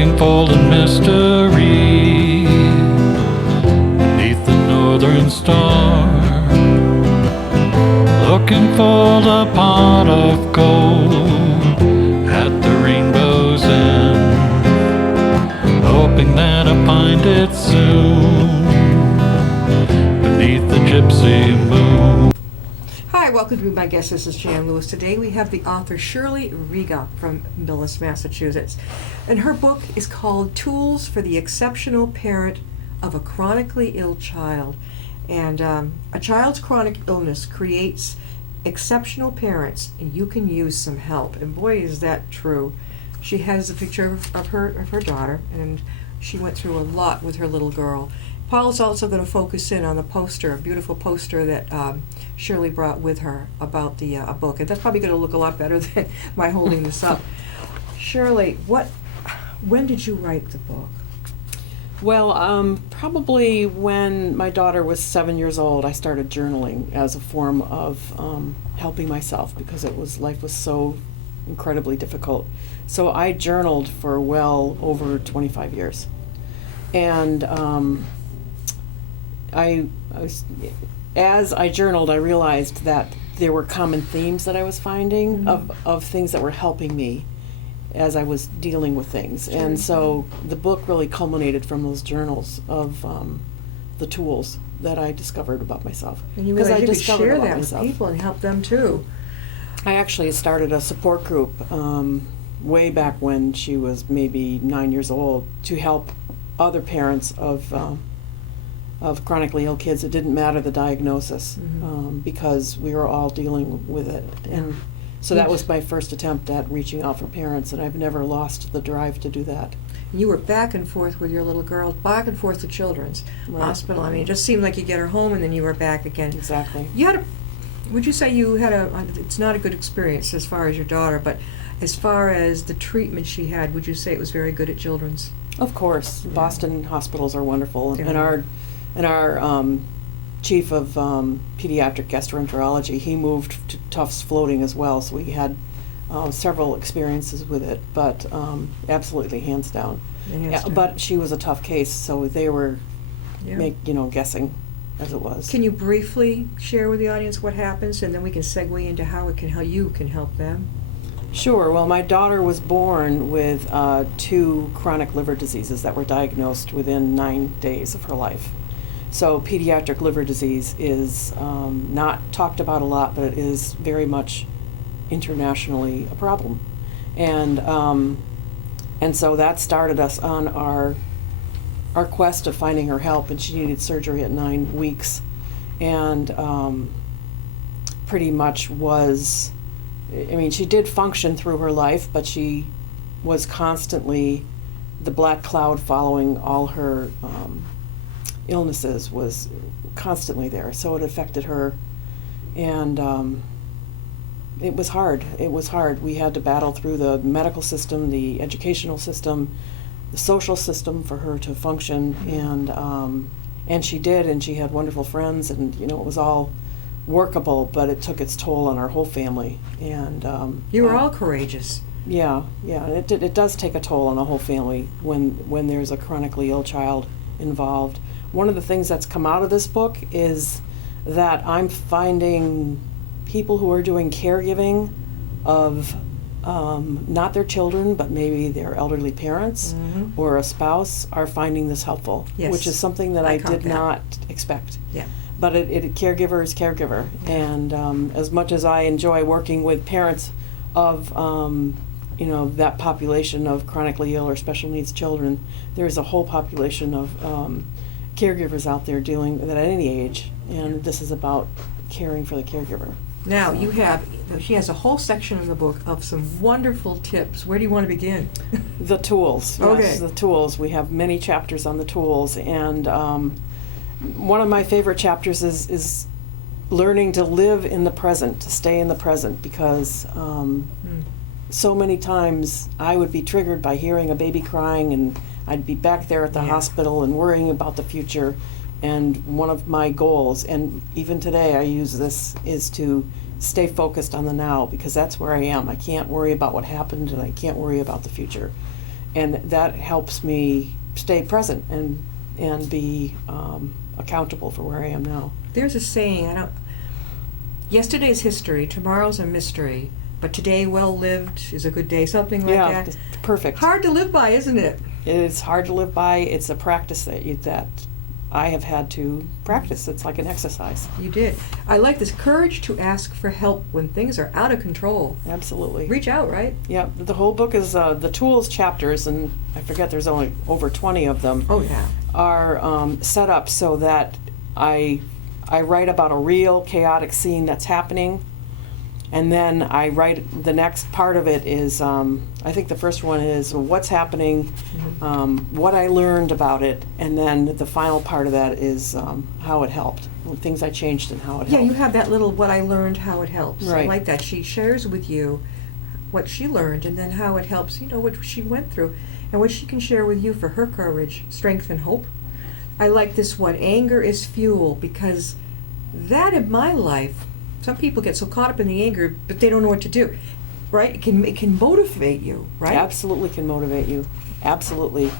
looking for the mystery beneath the northern star, looking for the pot of gold at the rainbow's end, hoping that I find it soon beneath the gypsy moon. Hi, welcome to My Guest. This is Jan Lewis. Today we have the author Shirley Riga from Millis, Massachusetts. And her book is called Tools for the Exceptional Parent of a Chronically Ill Child. And a child's chronic illness creates exceptional parents, and you can use some help. And boy, is that true. She has a picture of her daughter, and she went through a lot with her little girl. Paul's also going to focus in on the poster, a beautiful poster that Shirley brought with her about the a book. And that's probably going to look a lot better than my holding this up. Shirley, when did you write the book? Well, probably when my daughter was 7 years old, I started journaling as a form of helping myself because life was so incredibly difficult. So I journaled for well over 25 years. And as I journaled, I realized that there were common themes that I was finding of things that were helping me as I was dealing with things. Sure. And so the book really culminated from those journals of the tools that I discovered about myself. And you really could share that with people and help them too. I actually started a support group way back when she was maybe 9 years old to help other parents of chronically ill kids. It didn't matter the diagnosis because we were all dealing with it. And so that was my first attempt at reaching out for parents, and I've never lost the drive to do that. You were back and forth with your little girl, back and forth to Children's Hospital. I mean, it just seemed like you get her home and then you were back again. Exactly. Would you say you had it's not a good experience as far as your daughter, but as far as the treatment she had, would you say it was very good at Children's? Of course. Yeah. Boston hospitals are wonderful. Yeah. And our chief of pediatric gastroenterology, he moved to Tufts Floating as well, so we had several experiences with it, but absolutely hands down. But she was a tough case, so they were guessing as it was. Can you briefly share with the audience what happens, and then we can segue into how you can help them? Sure. Well, my daughter was born with 2 chronic liver diseases that were diagnosed within 9 days of her life. So pediatric liver disease is not talked about a lot, but it is very much internationally a problem. And so that started us on our quest of finding her help, and she needed surgery at 9 weeks. And pretty much she did function through her life, but she was constantly, the black cloud following all her illnesses was constantly there, so it affected her, and it was hard. We had to battle through the medical system, the educational system, the social system for her to function, and she did, and she had wonderful friends, and it was all workable, but it took its toll on our whole family. And you were all courageous. Yeah, it does take a toll on a whole family when there's a chronically ill child involved. One of the things that's come out of this book is that I'm finding people who are doing caregiving of not their children, but maybe their elderly parents or a spouse are finding this helpful, which is something that I did not expect. Yeah. But caregiver is caregiver, and as much as I enjoy working with parents of that population of chronically ill or special needs children, there's a whole population of caregivers out there dealing with it at any age, and this is about caring for the caregiver. Now, she has a whole section in the book of some wonderful tips. Where do you want to begin? The tools. Yes, okay. The tools. We have many chapters on the tools, and one of my favorite chapters is learning to live in the present, to stay in the present, because so many times I would be triggered by hearing a baby crying, and I'd be back there at the hospital and worrying about the future. And one of my goals, and even today I use this, is to stay focused on the now, because that's where I am. I can't worry about what happened, and I can't worry about the future. and that helps me stay present and be accountable for where I am now. There's a saying, yesterday's history, tomorrow's a mystery, but today well lived is a good day, something like Yeah, that. perfect. Hard to live by, isn't it? It's hard to live by. It's a practice that I have had to practice. It's like an exercise. You did. I like this courage to ask for help when things are out of control. Absolutely. Reach out, right? Yeah, the whole book is the tools chapters, and I forget there's only over 20 of them, Oh, yeah. are set up so that I write about a real chaotic scene that's happening, and then I write the next part of it is, I think the first one is what's happening, what I learned about it, and then the final part of that is how it helped, things I changed and how it Yeah, helped. you have that little what I learned, how it helps. I Right. like that. She shares with you what she learned and then how it helps, what she went through and what she can share with you for her courage, strength, and hope. I like this one, anger is fuel, because that in my life, some people get so caught up in the anger, but they don't know what to do, right? It can motivate you, right? Absolutely can motivate you. Absolutely.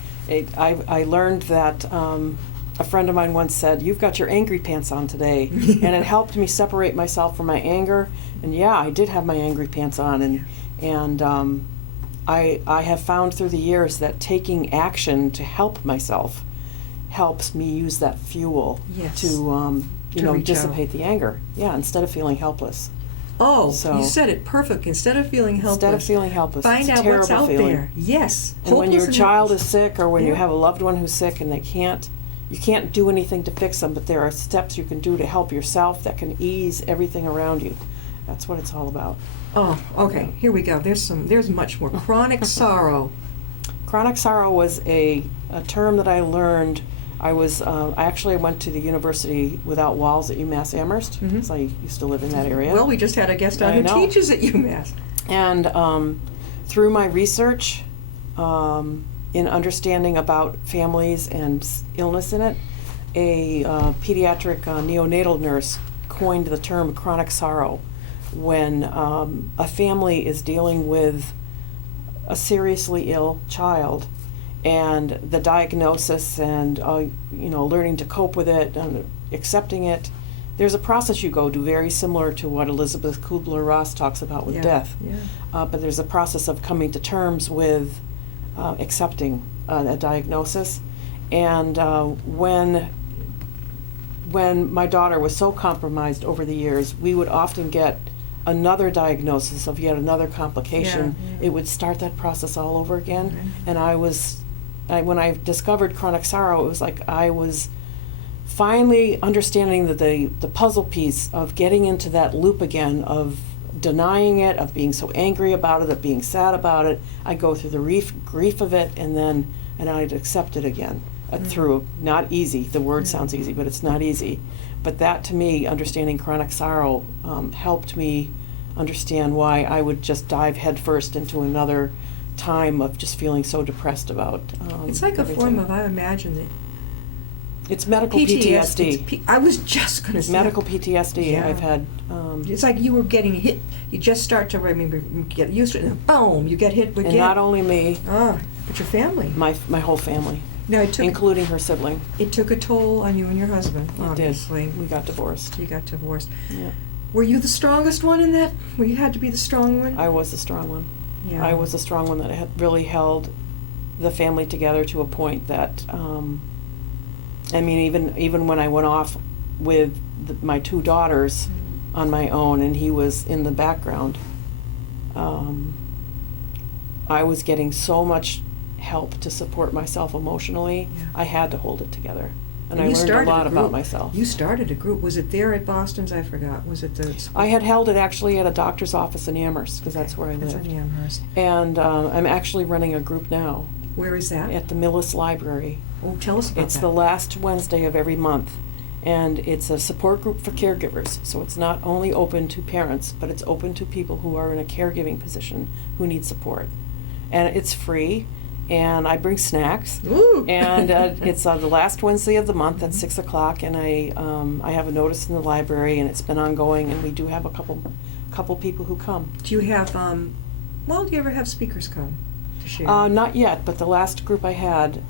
I learned that a friend of mine once said, "You've got your angry pants on today," and it helped me separate myself from my anger. And yeah, I did have my angry pants on, and I have found through the years that taking action to help myself helps me use that fuel Yes. to To reach dissipate the anger. Yeah, instead of feeling helpless. Oh, So- you said it perfect. Instead of feeling helpless, Instead of feeling helpless, find it's a out what's terrible out feeling. there. Yes. And when your Hopeless child is helpless. sick, or when you Yeah. have a loved one who's sick and you can't do anything to fix them, but there are steps you can do to help yourself that can ease everything around you. That's what it's all about. Oh, okay. Here we go. There's much more. Chronic sorrow. Chronic sorrow was a term that I learned. I actually went to the University Without Walls at UMass Amherst, Mhm. because I used to live in that area. Well, we just had a guest on I who know. teaches at UMass. And through my research, in understanding about families and illness in it, a pediatric neonatal nurse coined the term chronic sorrow when a family is dealing with a seriously ill child, and the diagnosis and learning to cope with it and accepting it. There's a process you go to very similar to what Elizabeth Kubler-Ross talks about with Yeah, death. yeah. But there's a process of coming to terms with accepting a diagnosis. And when my daughter was so compromised over the years, we would often get another diagnosis of yet another complication. Yeah, yeah. It would start that process all over again. Right. And when I discovered chronic sorrow, it was like I was finally understanding that the puzzle piece of getting into that loop again of denying it, of being so angry about it, of being sad about it. I'd go through the grief of it, and I'd accept it again. Through, not easy, the word sounds easy, but it's not easy. But that, to me, understanding chronic sorrow helped me understand why I would just dive headfirst into another time of just feeling so depressed about It's like everything. a form of, I imagine, it. It's medical PTSD. PTSD. I was just going to say. Medical PTSD. Yeah. I've had. It's like you were getting hit. You just start to get used to it, and boom, you get hit again. And not only me, But your family. my whole family, Now including her sibling. it took a toll on you and your husband. Obviously, We got divorced. you got divorced. Yeah. Were you the strongest one in that? Where you had to be the strong one? I was the strong one. Yeah. I was the strong one that had really held the family together to a point that, even when I went off with my two daughters on my own and he was in the background, I was getting so much help to support myself emotionally. Yeah. I had to hold it together. And And I you learned a started lot a about group. myself. You started a group. Was it there at Boston's? I forgot. Was it the? I had held it actually at a doctor's office in Amherst, because that's where I That's lived. in Amherst. And I'm actually running a group now Where is that? at the Millis Library. Oh, tell us about It's that. the last Wednesday of every month, and it's a support group for caregivers. So it's not only open to parents, but it's open to people who are in a caregiving position who need support. And it's free, and I bring snacks. Ooh. And it's the last Wednesday of the month at 6 o'clock, and I have a notice in the library, and it's been ongoing, and we do have a couple people who come. Do you have? Do you ever have speakers come? to share? Not yet, but the last group I had,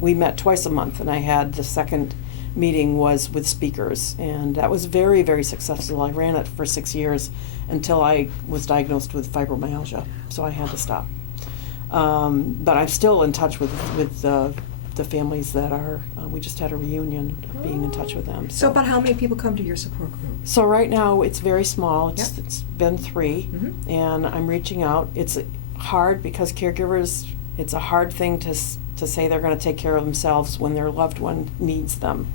we met twice a month, and I had the second meeting was with speakers, and that was very, very successful. I ran it for 6 years until I was diagnosed with fibromyalgia, so I had to stop. But I'm still in touch with the families that are, we just had a reunion, being in touch with them. So about how many people come to your support group? So right now, it's very small. Yep. It's been 3, and I'm reaching out. It's hard because caregivers, it's a hard thing to say they're going to take care of themselves when their loved one needs them.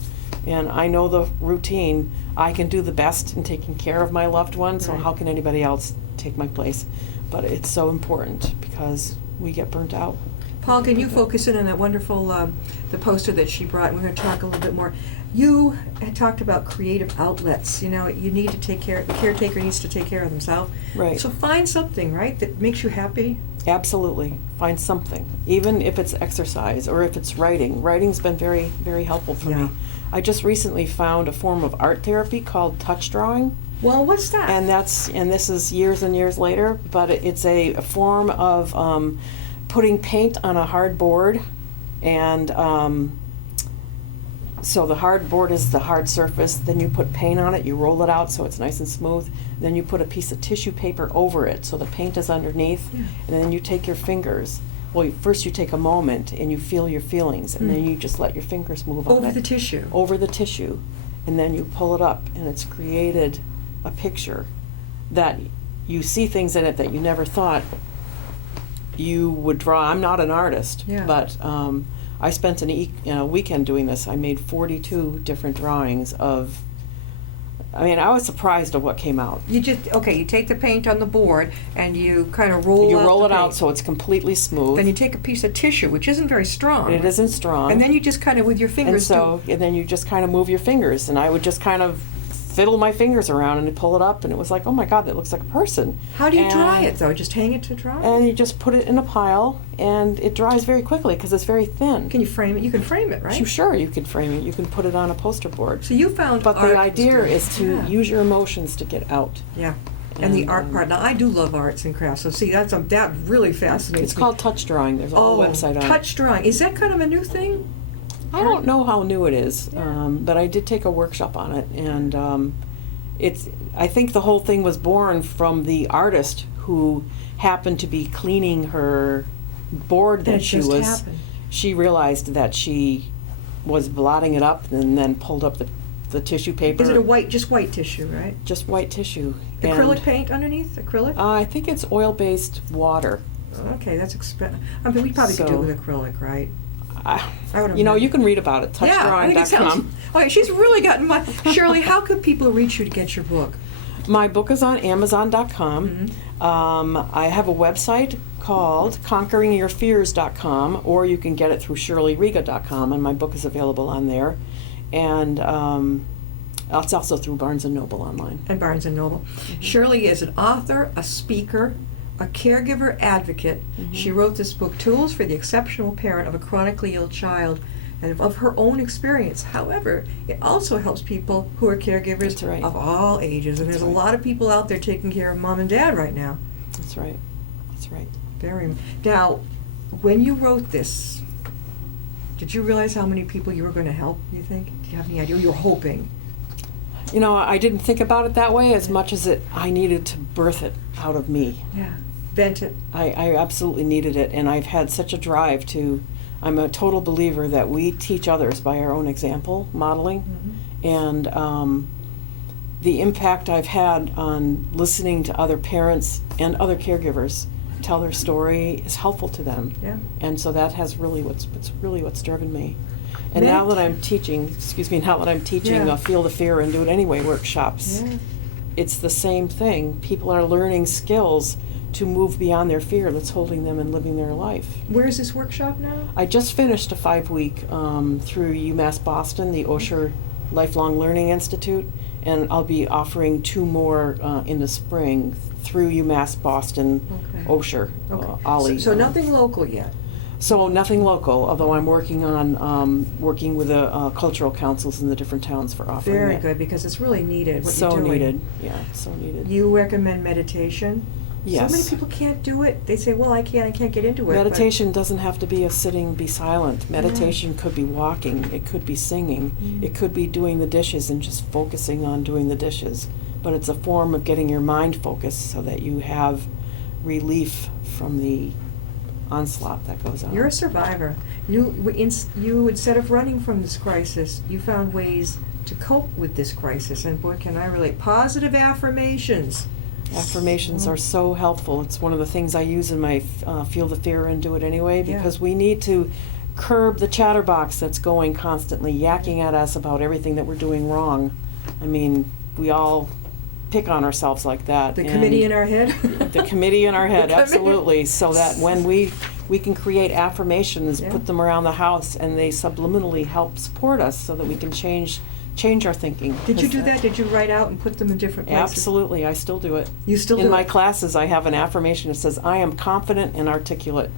And I know the routine. I can do the best in taking care of my loved one, so Right. how can anybody else take my place? But it's so important because we get burnt out. Paul, can you focus in on that wonderful, the poster that she brought? And we're going to talk a little bit more. You had talked about creative outlets. You know, you need to take care, the caretaker needs to take care of themselves. Right. So find something, right, that makes you happy. Absolutely. Find something, even if it's exercise or if it's writing. Writing's been very, very helpful for Yeah. me. I just recently found a form of art therapy called touch drawing. Well, what's that? And this is years and years later, but it's a form of putting paint on a hard board, and so the hard board is the hard surface, then you put paint on it, you roll it out so it's nice and smooth, then you put a piece of tissue paper over it so the paint is underneath, Yeah. and then you take your fingers. Well, first you take a moment and you feel your feelings, and then you just let your fingers move on Over it. the tissue. Over the tissue, and then you pull it up, and it's created a picture that you see things in it that you never thought you would draw. I'm not an artist, Yeah. but I spent a weekend doing this. I made 42 different drawings of. I mean, I was surprised at what came out. You take the paint on the board and you kind of roll You out roll the it out paint. so it's completely smooth. Then you take a piece of tissue, which isn't very strong. It isn't strong. And then you just kind of, with your and fingers, and then you just kind of move your fingers, and I would just kind of fiddle my fingers around and pull it up, and it was like, oh my God, that looks like a person. How do you dry And- it, though? Just hang it to dry? And you just put it in a pile, and it dries very quickly because it's very thin. Can you frame it? You can frame it, right? Sure, you can frame it. You can put it on a poster board. So you found But art the idea was is to Yeah. use your emotions to get out. Yeah. And the And, art part. Now, I do love arts and crafts, so see, that really fascinates It's me. called touch drawing. There's a whole website on it. touch drawing. Is that kind of a new thing? I don't know how new it is, Yeah. but I did take a workshop on it, and I think the whole thing was born from the artist who happened to be cleaning her board That that she just was. happened. She realized that she was blotting it up, and then pulled up the tissue paper. Is it just white tissue, right? Just white tissue. Acrylic And, paint underneath? Acrylic? I think it's oil-based water. Okay, that's expensive. I mean, we probably could do it So- with acrylic, right? I would you know, imagine. you can read about it. Yeah, I think it sounds. Touchdrawing.com. Okay, she's really gotten my. Shirley, how could people reach you to get your book? My book is on Amazon.com. Mm-hmm. I have a website called ConqueringYourFears.com, or you can get it through ShirleyRiga.com, and my book is available on there. And it's also through Barnes & Noble online. And Barnes and Noble. Shirley is an author, a speaker, a caregiver advocate. She wrote this book, Tools for the Exceptional Parent of a Chronically Ill Child, and of her own experience. However, it also helps people who are caregivers That's right. of all ages. And That's there's a right. lot of people out there taking care of mom and dad right now. That's right. That's right. Very. Now, when you wrote this, did you realize how many people you were going to help, you think? Do you have any idea? You were hoping. You know, I didn't think about it that way as much as I needed to birth it out of me. Yeah. Vent it. I absolutely needed it, and I've had such a drive to. I'm a total believer that we teach others by our own example, modeling, and the impact I've had on listening to other parents and other caregivers tell their story is helpful to them. Yeah. And so that has really what's driven me. And now that I'm teaching, Yeah. Feel the Fear and Do It Anyway workshops, Yeah. it's the same thing. People are learning skills to move beyond their fear that's holding them and living their life. Where is this workshop now? I just finished a 5-week through UMass Boston, the Osher Lifelong Learning Institute, and I'll be offering 2 more in the spring through UMass Boston, Okay. Osher, Okay. Ollie. So nothing local yet. So nothing local, although I'm working on working with the cultural councils in the different towns for offering Very it. good, because it's really needed. What So you're doing. needed, yeah, so needed. You recommend meditation. Yes. So many people can't do it. They say, well, I can't get into it. but- Meditation doesn't have to be a sitting, be silent. Meditation could be walking, it could be singing, it could be doing the dishes and just focusing on doing the dishes. But it's a form of getting your mind focused so that you have relief from the onslaught that goes on. You're a survivor. You, instead of running from this crisis, you found ways to cope with this crisis. And boy, can I relate. Positive affirmations. Affirmations are so helpful. It's one of the things I use in my Feel the Fear and Do It Anyway, because we need to curb the chatterbox that's going constantly yakking at us about everything that we're doing wrong. I mean, we all pick on ourselves like that. The committee in our head? The committee in our head, The committee. absolutely. So that when we can create affirmations, Yeah. put them around the house, and they subliminally help support us so that we can change our thinking. Did you do Because that? Did you write out and put them in different places? Absolutely, I still do it. You still do In my it? classes, I have an affirmation that says, "I am confident and articulate."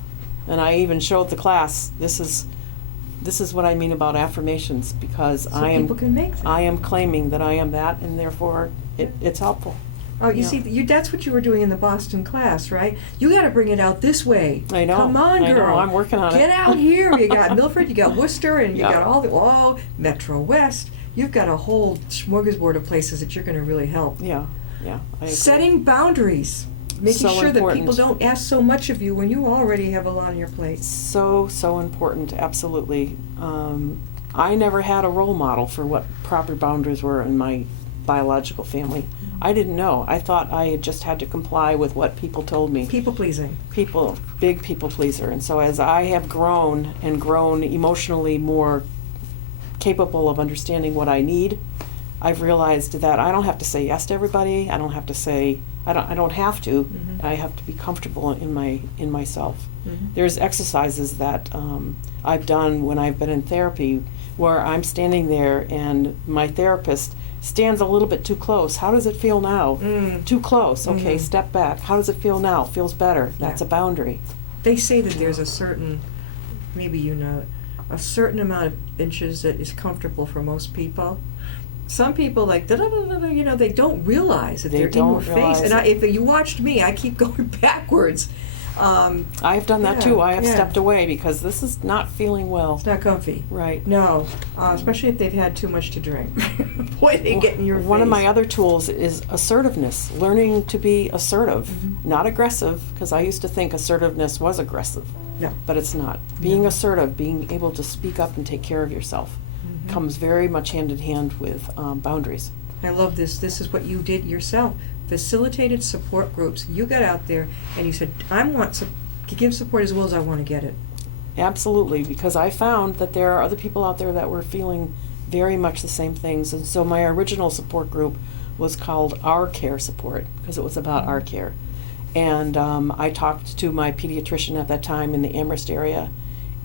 And I even showed the class, this is what I mean about affirmations, because So people can make them. I am claiming that I am that, and therefore it's helpful. Oh, you Yeah. see, that's what you were doing in the Boston class, right? You got to bring it out this way. I know. Come on, I know. girl. I'm working on it. Get out here. You got Milford, you got Worcester, and you Yeah. got all Metro West. You've got a whole smorgasbord of places that you're going to really help. Yeah, I agree. Setting boundaries. Making So sure that important. people don't ask so much of you when you already have a lot on your plate. So important, absolutely. I never had a role model for what proper boundaries were in my biological family. I didn't know. I thought I had just had to comply with what people told me. People pleasing. Big people pleaser. And so as I have grown emotionally more capable of understanding what I need, I've realized that I don't have to say yes to everybody. I don't have to. Mhm. I have to be comfortable in myself. Mhm. There's exercises that I've done when I've been in therapy where I'm standing there and my therapist stands a little bit too close. How does it feel now? Too close. Okay, Mhm. step back. How does it feel now? Feels better. That's Yeah. a boundary. They say that there's a certain, maybe you know, a certain amount of inches that is comfortable for most people. Some people like da-da-da-da-da, you know, they don't realize that They they're in your don't face. realize And it. if you watched me, I keep going backwards. I've done that Yeah, too. I have yeah. stepped away because this is not feeling well. It's not comfy. Right. No, especially if they've had too much to drink. Boy, they get in your face. One of my other tools is assertiveness, learning to be assertive, Mhm. not aggressive, because I used to think assertiveness was aggressive, No. but it's not. Being No. assertive, being able to speak up and take care of yourself, Mhm. comes very much hand in hand with boundaries. I love this. This is what you did yourself. Facilitated support groups. You got out there and you said, I want to give support as well as I want to get it. Absolutely, because I found that there are other people out there that were feeling very much the same things. And so my original support group was called Our Care Support, because it was about our care. And I talked to my pediatrician at that time in the Amherst area,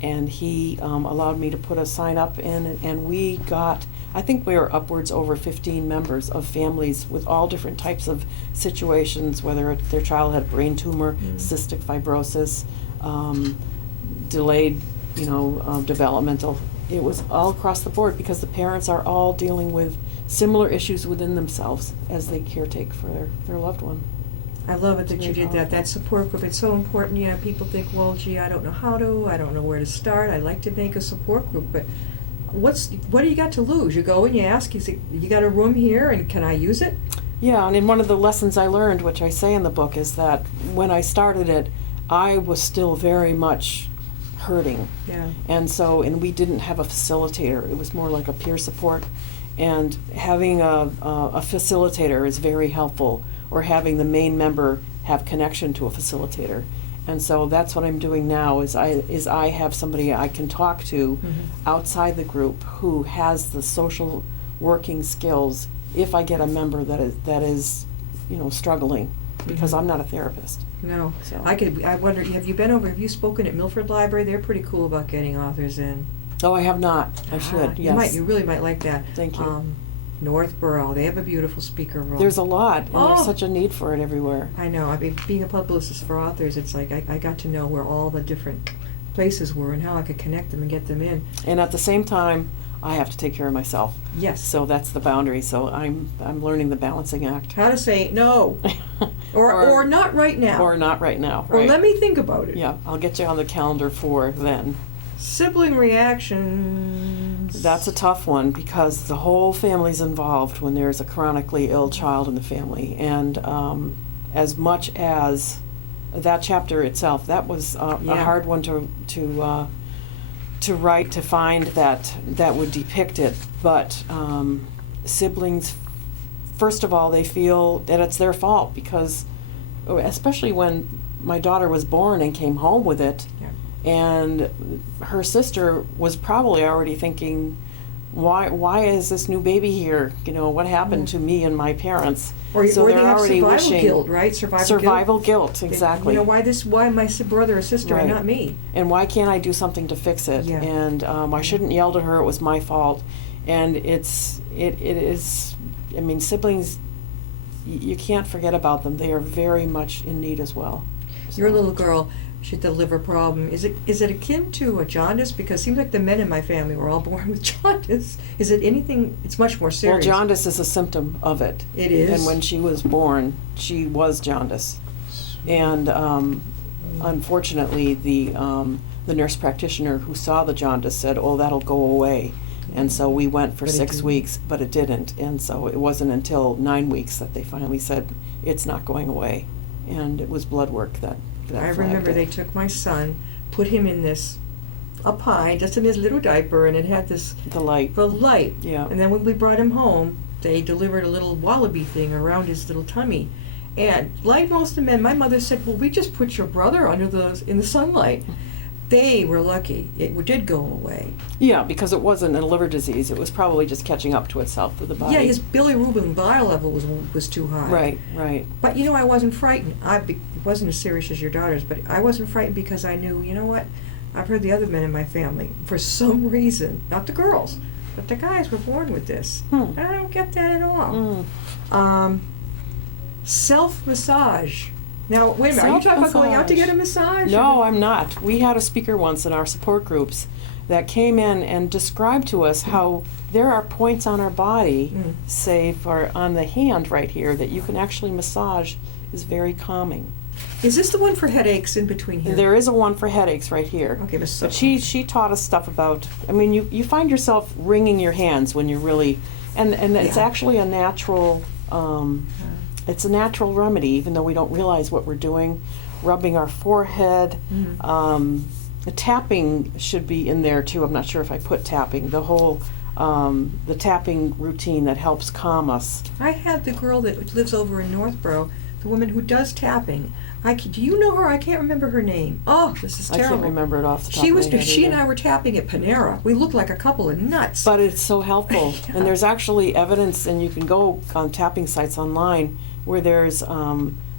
and he allowed me to put a sign up in, and we got, I think we were upwards over 15 members of families with all different types of situations, whether their child had a brain tumor, cystic fibrosis, delayed, developmental. It was all across the board because the parents are all dealing with similar issues within themselves as they caretake for their loved one. I love it that It's you very did that. powerful. That support group, it's so important. You know, people think, well, gee, I don't know how to, I don't know where to start. I'd like to make a support group, but what do you got to lose? You go and you ask, you say, you got a room here and can I use it? Yeah, and in one of the lessons I learned, which I say in the book, is that when I started it, I was still very much hurting. Yeah. And we didn't have a facilitator. It was more like a peer support. And having a facilitator is very helpful, or having the main member have connection to a facilitator. And so that's what I'm doing now, is I have somebody I can talk to outside the group who has the social working skills if I get a member that is struggling, because Mhm. I'm not a therapist. No. So. I wonder, have you spoken at Milford Library? They're pretty cool about getting authors in. Oh, I have not. I should, yes. You really might like that. Thank you. Northborough, they have a beautiful speaker room. There's a lot, and Oh. there's such a need for it everywhere. I know. I mean, being a publicist for authors, it's like I got to know where all the different places were and how I could connect them and get them in. And at the same time, I have to take care of myself. Yes. So that's the boundary. So I'm learning the balancing act. How to say no, or not right now, Or not right now. or Right. let me think about it. Yeah, I'll get you on the calendar for then. Sibling reactions. That's a tough one because the whole family's involved when there's a chronically ill child in the family. And as much as that chapter itself, that was a Yeah. hard one to write, to find that would depict it. But siblings, first of all, they feel that it's their fault because, especially when my daughter was born and came home with it, and her sister was probably already thinking, why is this new baby here? You know, what happened to me and my parents? Or So they they're have already survival wishing- guilt, right? Survival Survival guilt. guilt, exactly. You know, why my brother or sister and Right. not me? And why can't I do something to fix it? Yeah. And I shouldn't yell at her, it was my fault. And it is, I mean, siblings, you can't forget about them. They are very much in need as well. Your So- little girl, she had the liver problem. Is it akin to a jaundice? Because it seems like the men in my family were all born with jaundice. Is it anything? It's much more serious. Well, jaundice is a symptom of it. It is. And when she was born, she was jaundice. And unfortunately, the nurse practitioner who saw the jaundice said, "Oh, that'll go away." And so we went for But it 6 didn't. weeks, but it didn't. And so it wasn't until 9 weeks that they finally said, "It's not going away." And it was blood work that I flagged remember it. they took my son, put him in this, a pie, just in his little diaper, and it had this The light. the light. Yeah. And then when we brought him home, they delivered a little wallaby thing around his little tummy. And like most of the men, my mother said, "Well, we just put your brother in the sunlight." They were lucky; it did go away. Yeah, because it wasn't a liver disease. It was probably just catching up to itself with the body. Yeah, his bilirubin bile level was too high. Right, right. But you know, I wasn't frightened. It wasn't as serious as your daughter's, but I wasn't frightened because I knew, you know what? I've heard the other men in my family, for some reason, not the girls, but the guys were born with this. Hmm. I don't get that at all. Self-massage. Now, wait a minute, are you talking about going out to get a massage? No, I'm not. We had a speaker once in our support groups that came in and described to us how there are points on our body, say for on the hand right here, that you can actually massage is very calming. Is this the one for headaches in between here? There is a one for headaches right here. Okay, but so- But she taught us stuff about, I mean, you find yourself wringing your hands when you're really, and it's Yeah. actually a natural, it's a natural remedy, even though we don't realize what we're doing. Rubbing our forehead, the tapping should be in there too. I'm not sure if I put tapping. The whole, the tapping routine that helps calm us. I had the girl that lives over in Northborough, the woman who does tapping. Do you know her? I can't remember her name. Oh, this is I terrible. can't remember it off the top She of was. my head She and either. I were tapping at Panera. We looked like a couple of nuts. But it's so helpful. Yeah. And there's actually evidence, and you can go on tapping sites online where there's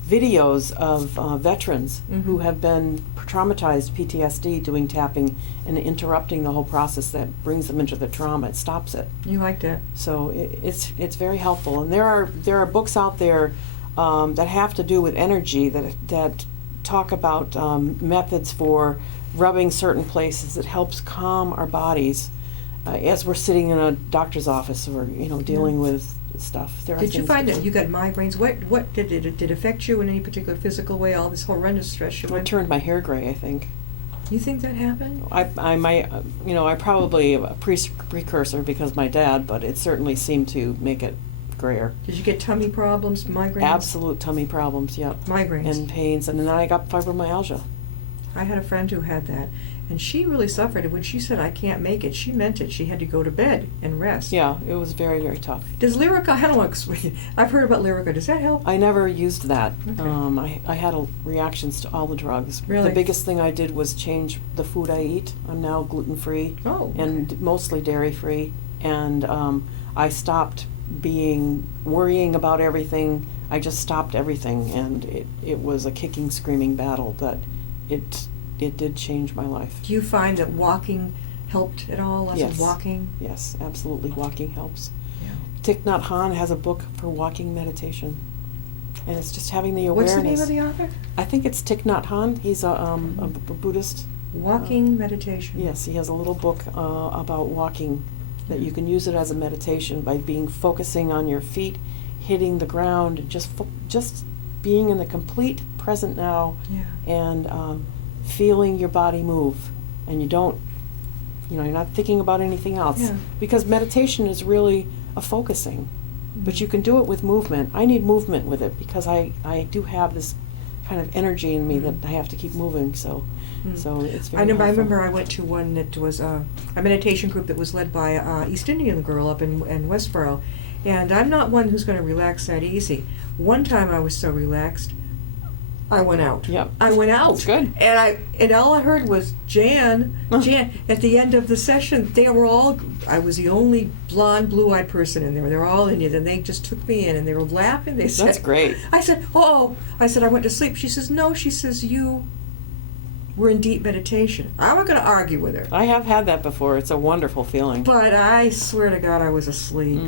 videos of veterans who have been traumatized, PTSD, doing tapping and interrupting the whole process that brings them into the trauma. It stops it. You liked it. So it's very helpful. And there are books out there that have to do with energy that talk about methods for rubbing certain places that helps calm our bodies as we're sitting in a doctor's office or dealing with stuff. There are Did you things find to that do. you got migraines? What did it affect you in any particular physical way? All this horrendous stress you It went. turned my hair gray, I think. You think that happened? I might, I probably a precursor because my dad, but it certainly seemed to make it grayer. Did you get tummy problems, migraines? Absolute tummy problems, yep. Migraines. And pains, and then I got fibromyalgia. I had a friend who had that, and she really suffered. And when she said, "I can't make it," she meant it. She had to go to bed and rest. Yeah, it was very, very tough. Does Lyrica, I don't want to explain. I've heard about Lyrica. Does that help? I never used that. Okay. I had reactions to all the drugs. Really? The biggest thing I did was change the food I eat. I'm now gluten-free Oh, and mostly dairy-free. And I stopped worrying about everything. I just stopped everything, and it was a kicking, screaming battle, but it did change my life. Do you find that walking helped at all? Lots Yes. of walking? Yes, absolutely. Walking helps. Yeah. Thich Nhat Hanh has a book for walking meditation, and it's just having the What's awareness. the name of the author? I think it's Thich Nhat Hanh. He's a Buddhist. Walking meditation. Yes, he has a little book about walking that you can use it as a meditation by focusing on your feet hitting the ground and just being in the complete present now, Yeah. and feeling your body move, and you're not thinking about anything else, Yeah. because meditation is really a focusing, but you can do it with movement. I need movement with it because I do have this kind of energy in me that I have to keep moving, so it's very I helpful. remember I went to one that was a meditation group that was led by a East Indian girl up in Westboro, and I'm not one who's going to relax that easy. One time I was so relaxed, I went out. Yep. I went out. That's good. And all I heard was Jan. At the end of the session, I was the only blonde, blue-eyed person in there. They were all Indian, and they just took me in, and they were laughing. They said, That's great. I said, oh. I said, I went to sleep. She says, no. She says, you were in deep meditation. I'm not going to argue with her. I have had that before. It's a wonderful feeling. But I swear to God, I was asleep.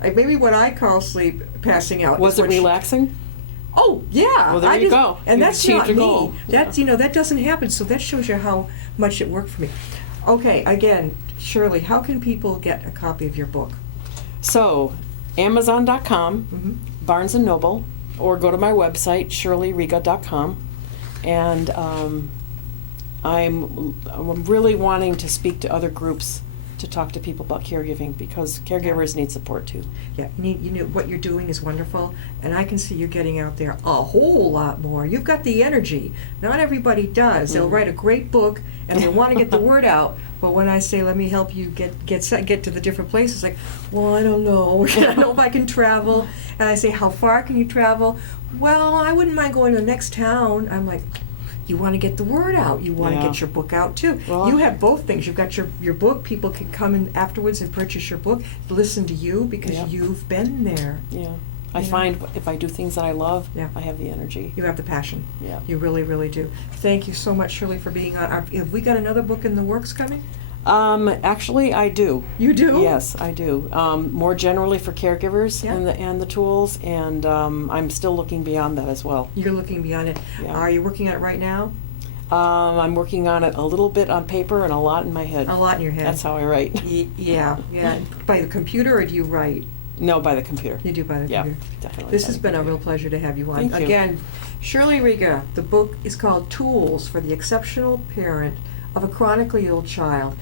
Maybe what I call sleep, passing out. Was it relaxing? Oh, yeah. Well, there you go. And You that's achieved not your me. goal. That's, that doesn't happen. So that shows you how much it worked for me. Okay, again, Shirley, how can people get a copy of your book? So, Amazon.com, Mm-hmm. Barnes & Noble, or go to my website, ShirleyRiga.com. And I'm really wanting to speak to other groups to talk to people about caregiving, because caregivers need support too. Yeah, what you're doing is wonderful, and I can see you getting out there a whole lot more. You've got the energy. Not everybody does. They'll write a great book, and they want to get the word out. But when I say, let me help you get to the different places, like, well, I don't know. I don't know if I can travel. And I say, how far can you travel? Well, I wouldn't mind going to the next town. I'm like, you want to get the word out. You want to get your book out too. Well, you have both things. You've got your book. People can come in afterwards and purchase your book, listen to you because you've been there. Yeah. I find if I do things that I love, Yeah. I have the energy. You have the passion. Yeah. You really, really do. Thank you so much, Shirley, for being on. Have we got another book in the works coming? Actually, I do. You do? Yes, I do. More generally for caregivers Yeah. and the tools, and I'm still looking beyond that as well. You're looking beyond it. Yeah. Are you working on it right now? I'm working on it a little bit on paper and a lot in my head. A lot in your head. That's how I write. Yeah. By the computer, or do you write? No, by the computer. You do by the Yeah, computer. definitely. This by has the been a computer. real pleasure to have you on. Thank you. Again, Shirley Riga. The book is called Tools for the Exceptional Parent of a Chronically Ill Child.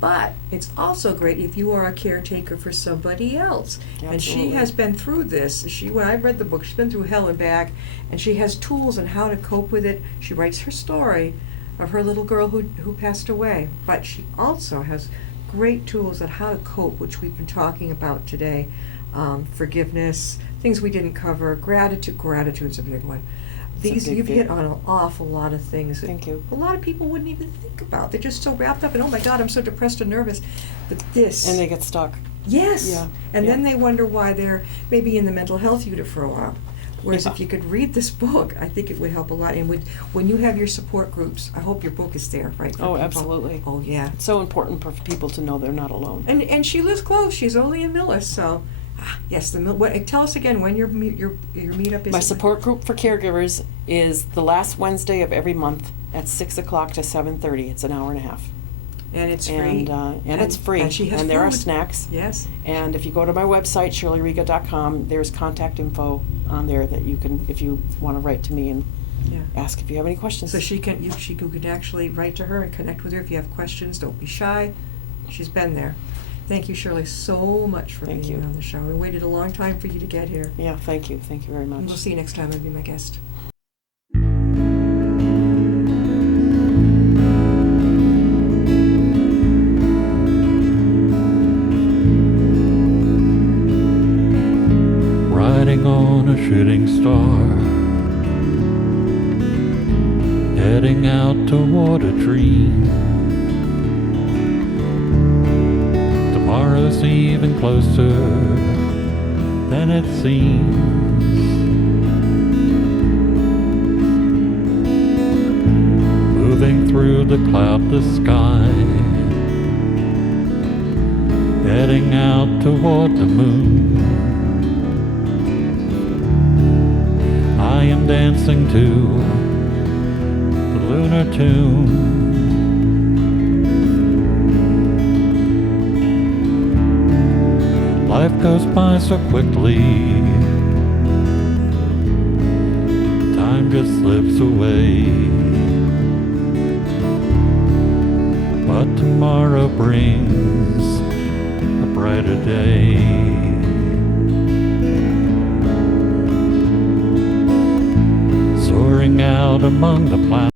But it's also great if you are a caretaker for somebody else. And she Absolutely. has been through this. When I read the book, she's been through hell and back, and she has tools on how to cope with it. She writes her story of her little girl who passed away, but she also has great tools on how to cope, which we've been talking about today. Forgiveness, things we didn't cover, gratitude's a big one. You've hit on an awful lot of things that Thank you. a lot of people wouldn't even think about. They're just so wrapped up in, oh my God, I'm so depressed and nervous. But this. And they get stuck. Yes. Yeah, And yeah. then they wonder why they're maybe in the mental health unit for a while. Whereas Yeah. if you could read this book, I think it would help a lot. And when you have your support groups, I hope your book is there, right? for Oh, people. absolutely. Oh, yeah. It's so important for people to know they're not alone. And she lives close. She's only in Millis, so yes. Tell us again when your meetup is. My support group for caregivers is the last Wednesday of every month at 6 o'clock to 7:30. It's an hour and a half. And it's free. And it's free. And she has there are food. snacks. Yes. And if you go to my website, ShirleyRiga.com, there's contact info on there that you can, if you want to write to me and Yeah. ask if you have any questions. So you could actually write to her and connect with her if you have questions. Don't be shy. She's been there. Thank you, Shirley, so much for Thank being you. on the show. We waited a long time for you to get here. Yeah, thank you. Thank you very much. And we'll see you next time and be my guest. Riding on a shooting star, heading out toward a dream. Tomorrow's even closer than it seems. Moving through the cloudless sky, heading out toward the moon. I am dancing to the lunar tune. Life goes by so quickly, time just slips away. But tomorrow brings a brighter day. Soaring out among the clouds.